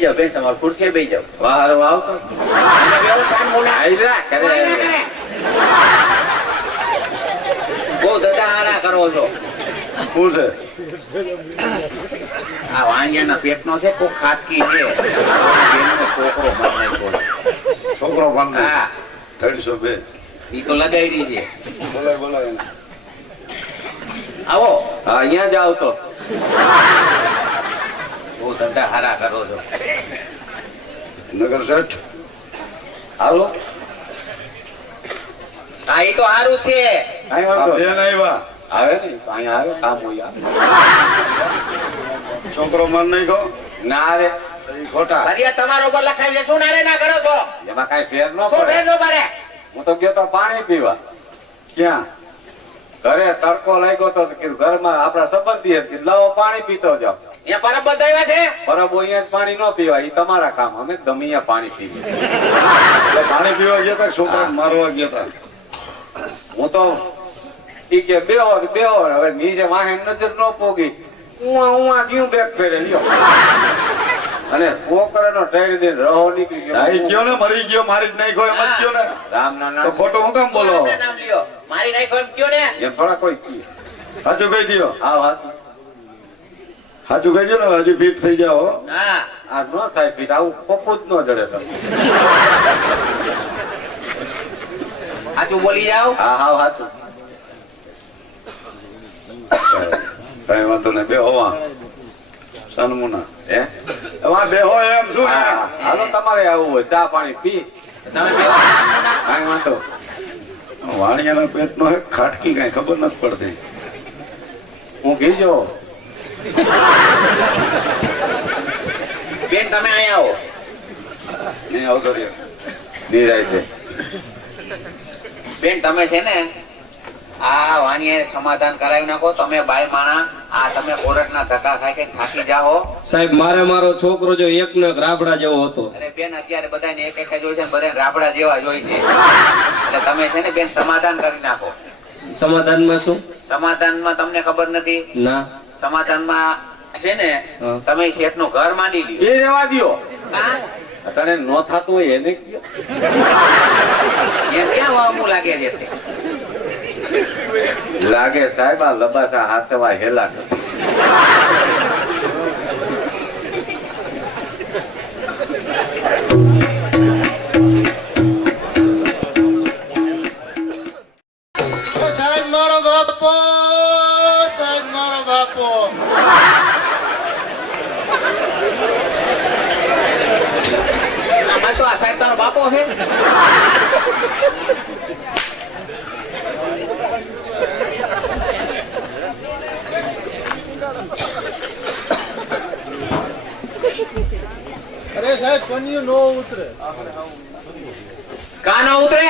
જાઓ બેન તમારે જાઓ. બેહો હારા કરો છો. શું છે? આ વાંજિયાના પેટનો છે કોક ખાટકી છે. છોકરો મર છોકરો ભાંગે હા. ત્રણસો બે. ઈ તો લગાડી છે. બોલાય બોલાય એને. આવો. અહીંયા જ આવતો બહુ ધંધા હારા કરો છો. નગર શેઠ હાલો. હા એ તો સારું છે. કાંઈ વાંધો બેન આવ્યા. આવે ને અહીંયા આવે કામ હોય છોકરો મન નહીં કહો ના આવે. ખોટા. ફરિયાદ તમારા ઉપર લખાઈ છે શું નારે ના કરો છો? એમાં કઈ ફેર નો પડે. હું તો ગયો તો પાણી પીવા. ક્યાં? ઘરે તડકો લાગ્યો તો ઘરમાં આપણા સંબંધી લાવો પાણી પીતો જાઓ. અહીંયા પરબ બંધાવ્યા છે? પરબ અહીંયા જ પાણી ન પીવાય એ તમારા કામ. અમે ગમે પાણી પીવીએ પાણી પીવા ગયા હતા છોકરા મારવા ગયા હતા હું તો ઈ કે બે ઓર બે ઓર. હવે નીચે વાહે નજર ન પોગી. ઉવા ઉવા જીવ બેગ ફેરે લ્યો. અને છોકરાનો ટ્રેન દે રહો નીકળી ગયો. તારી ગયો ને મરી ગયો મારી જ નાખ્યો એમ જ ગયો ને. રામ ના તો નામ ખોટું હું કામ બોલો? નામ લ્યો. મારી નાખો એમ કયો ને? એમ થોડા કોઈ કહે. સાચું કહી દયો. આવ હાથ. સાચું કહી દો ને હજુ ફીટ થઈ જાઓ. હો. હા આ ન થાય ફીટ આવું ખોખું જ ન જડે સાચું બોલી જાઓ. હા હા હાથું કઈ વાંધો નહીં બે હોવા. સનમુના હે? તમારે બે હોય એમ શું હાલો તમારે આવું હોય ચા પાણી પી. તમે કાંઈ વાંધો. વાણિયાનો પેટ નો ખાટકી કઈ ખબર નથી પડતી. હું કીજો. બેન તમે અહીંયા આવો. નહીં આવતો રહ્યો. બેન તમે છે ને આ વાણીએ સમાધાન કરાવી નાખો. તમે બાય માણા આ તમે કોરટના ધક્કા ખાઈ કે થાકી જાઓ. સાહેબ મારે મારો છોકરો જો એક ને રાબડા જેવો હતો. અરે બેન અત્યારે બધાને એક એક જોઈ છે બધા રાબડા જેવા જોઈ છે. એટલે તમે છે ને બેન સમાધાન કરી નાખો. સમાધાનમાં શું? સમાધાનમાં તમને ખબર નથી? ના. સમાધાનમાં છે ને તમે શેઠનું ઘર માંડી લ્યો. એ રેવા દો તને ન થતું હોય એને કયો. એમ ક્યાં વાવમું લાગે છે? લાગે સાહેબ આ લબાસા હાથવા હેલા નથી મારો બાપો સાહેબ મારો બાપો. આમાં તો આ સાહેબ તારો બાપો છે. નો ઉતરે. કા ના ઉતરે?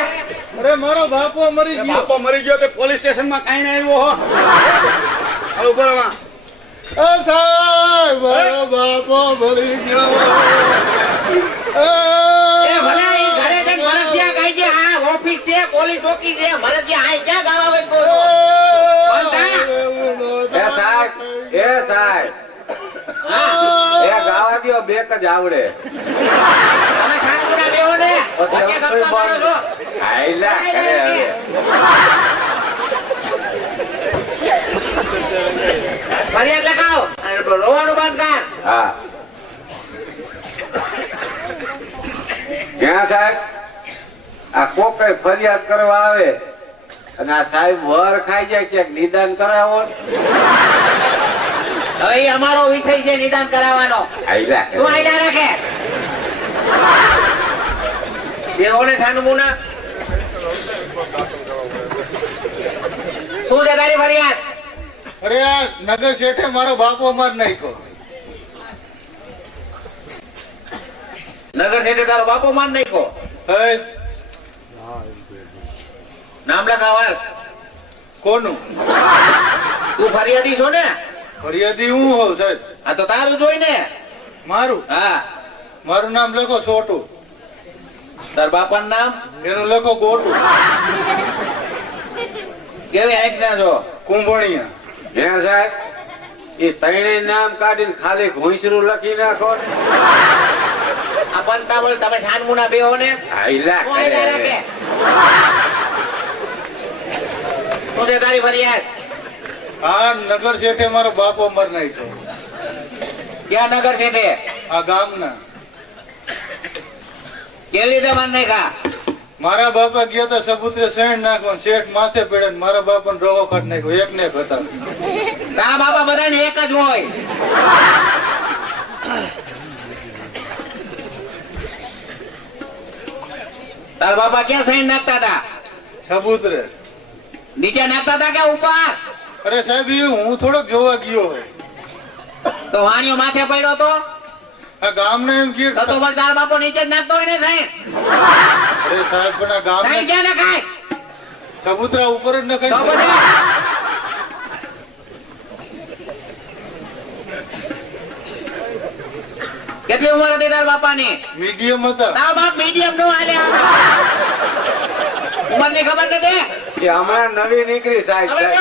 અરે મારો બાપો મરી ગયો. બાપો મરી ગયો તે પોલીસ સ્ટેશનમાં કઈ આવ્યો હો. હાલો ઊભો રહો. એ સાહેબ મારો બાપો મરી ગયો. એ ભલે ઈ ઘરે જઈને મરસિયા છે આ ઓફિસ છે પોલીસ ચોકી છે મરસિયા આ ક્યાં ગાવા હોય કોઈ એ સાહેબ એ સાહેબ એ ગાવા દ્યો બે જ આવડે તમે ખાનપુરા બેહો ને વચ્ચે ગપ્પા મારો છો હાયલા કરે હવે. ફરિયાદ જ આવડે. રોવાનું બંધ કર. હા. ક્યાં સાહેબ? આ કોક કઈ ફરિયાદ કરવા આવે? અને આ સાહેબ વર ખાઈ જાય ક્યાંક નિદાન કરાવો. હવે અમારો વિષય છે નિદાન કરાવવાનો. તું આઈલા રાખે. દેવોને સાનુમુના શું છે તારી ફરિયાદ? અરે આ નગર શેઠે મારો બાપો માર નાખ્યો. નગર શેઠે તારો બાપો માન નાખ્યો? હે નામ લખાવા કોનું? તું ફરિયાદી છો ને? ફરિયાદી હું હોઉં સાહેબ? આ તો તારું જોઈ ને. મારું? હા. મારું નામ લખો સોટું. તાર બાપાનું નામ? એનું લખો ગોટું. કેવી આંખ ના છો? કુંભણિયા. હે સાહેબ એ ત્રણેય નામ કાઢીને ખાલી ઘોંસરું લખી નાખો આ બનતા બોલ તમે સાનમુના બે હો ને? શું છે તારી ફરિયાદ? આ નગર શેઠે મારો બાપો મર છે ક્યાં નગર તે આ ગામના. કેવી રીતે માન નાખ્યા? મારા બાપા ગયા તો સબૂતરે શેણ નાખો શેઠ માથે પડે મારા બાપા ને રોગો કાઢ નાખ્યો એક ને એક હતા. તારા બાપા બધાને એક જ હોય. તારા બાપા ક્યાં શેણ નાખતા હતા? સબૂતરે નીચે નાખતા હતા કે ઉપર? અરે સાહેબ હું થોડોક જોવા ગયો તો વાણીઓ માથે પડ્યો તો? આ ગામને એમ કે તો તો બસ તારા બાપો નીચે જ નાખતો હોય ને સાહેબ. અરે સાહેબ પણ આ ગામને સાઈન ક્યાં નખાય? સબૂતરા ઉપર જ નખાય કેટલી ઉંમર હતી તારા બાપાની? મીડિયમ હતા. તાર બાપ મીડિયમ નો હાલે. ઉંમરની ખબર નથી? એ હમણાં નવી નીકળી સાહેબ. કરે.